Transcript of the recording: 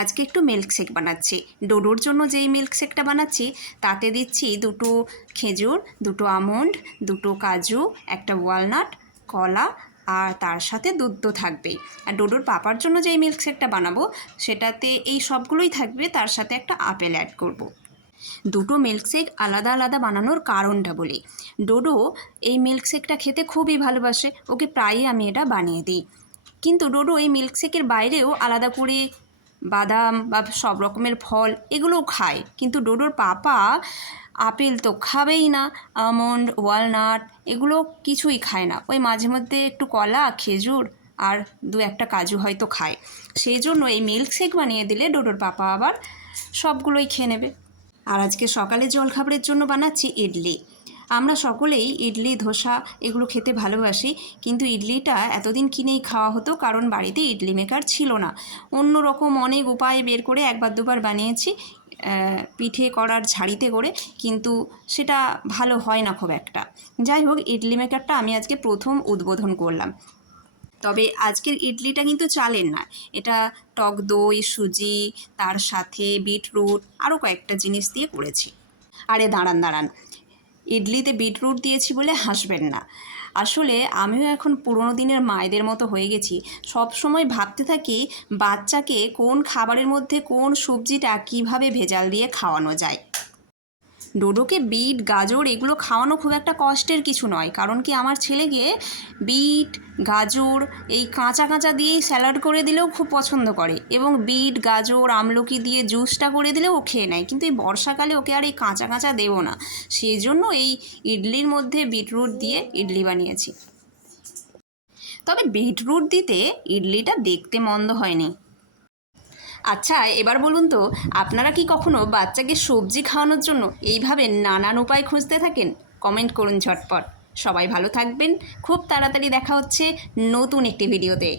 আজকে একটু milk shake বানাচ্ছি। ডোডোর জন্য যেই মিল্ক শেকটা বানাচ্ছি তাতে দিচ্ছি 2টো খেজুর, 2টো আমন্ড, 2টো কাজু, একটা ওয়ালনাট, কলা আর তার সাথে দুধ তো থাকবেই। আর ডোডোর পাপার জন্য যেই মিল্ক শেকটা বানাবো সেটাতে এই সবগুলোই থাকবে, তার সাথে একটা আপেল অ্যাড করব। দুটো মিল্কশেক আলাদা আলাদা বানানোর কারণটা বলি। ডোডো এই মিল্কশেকটা খেতে খুবই ভালোবাসে, ওকে প্রায়ই আমি এটা বানিয়ে দিই। কিন্তু ডোডো এই মিল্কশেকের বাইরেও আলাদা করে বাদাম বা সব রকমের ফল এগুলোও খায়, কিন্তু ডোডোর পাপা আপেল তো খাবেই না, আমন্ড, ওয়ালনাট এগুলো কিছুই খায় না। ওই মাঝে মধ্যে একটু কলা, খেজুর আর 2-1টা কাজু হয়তো খায়। সেই জন্য এই মিল্কশেক বানিয়ে দিলে ডোডোর পাপা আবার সবগুলোই খেয়ে নেবে। আর আজকে সকালে জলখাবারের জন্য বানাচ্ছি ইডলি। আমরা সকলেই ইডলি, ধোসা এগুলো খেতে ভালোবাসি, কিন্তু ইডলিটা এতদিন কিনেই খাওয়া হতো, কারণ বাড়িতে ইডলি মেকার ছিল না। অন্য রকম অনেক উপায় বের করে একবার দুবার বানিয়েছি পিঠে করার ঝাড়িতে করে, কিন্তু সেটা ভালো হয় না খুব একটা। যাই হোক, ইডলি মেকারটা আমি আজকে প্রথম উদ্বোধন করলাম। তবে আজকের ইডলিটা কিন্তু চালের না, এটা টক দই, সুজি, তার সাথে বিটরুট আরও কয়েকটা জিনিস দিয়ে করেছি। আরে দাঁড়ান, ইডলিতে বিটরুট দিয়েছি বলে হাসবেন না। আসলে আমিও এখন পুরোনো দিনের মায়েদের মতো হয়ে গেছি। সব সময় ভাবতে থাকি বাচ্চাকে কোন খাবারের মধ্যে কোন সবজিটা কিভাবে ভেজাল দিয়ে খাওয়ানো যায়। ডোডোকে বিট, গাজর এগুলো খাওয়ানো খুব একটা কষ্টের কিছু নয়, কারণ কি আমার ছেলেকে বিট, গাজর এই কাঁচা কাঁচা দিয়েই স্যালাড করে দিলেও খুব পছন্দ করে, এবং বিট, গাজর, আমলকি দিয়ে জুসটা করে দিলেও ও খেয়ে নেয়। কিন্তু এই বর্ষাকালে ওকে আর এই কাঁচা কাঁচা দেবো না, সেই জন্য এই ইডলির মধ্যে বিটরুট দিয়ে ইডলি বানিয়েছি। তবে বিটরুট দিতে ইডলিটা দেখতে মন্দ হয়নি। আচ্ছা, এবার বলুন তো, আপনারা কি কখনো বাচ্চাকে সবজি খাওয়ানোর জন্য এইভাবে নানান উপায় খুঁজতে থাকেন? কমেন্ট করুন ঝটপট। সবাই ভালো থাকবেন, খুব তাড়াতাড়ি দেখা হচ্ছে নতুন একটি ভিডিওতে।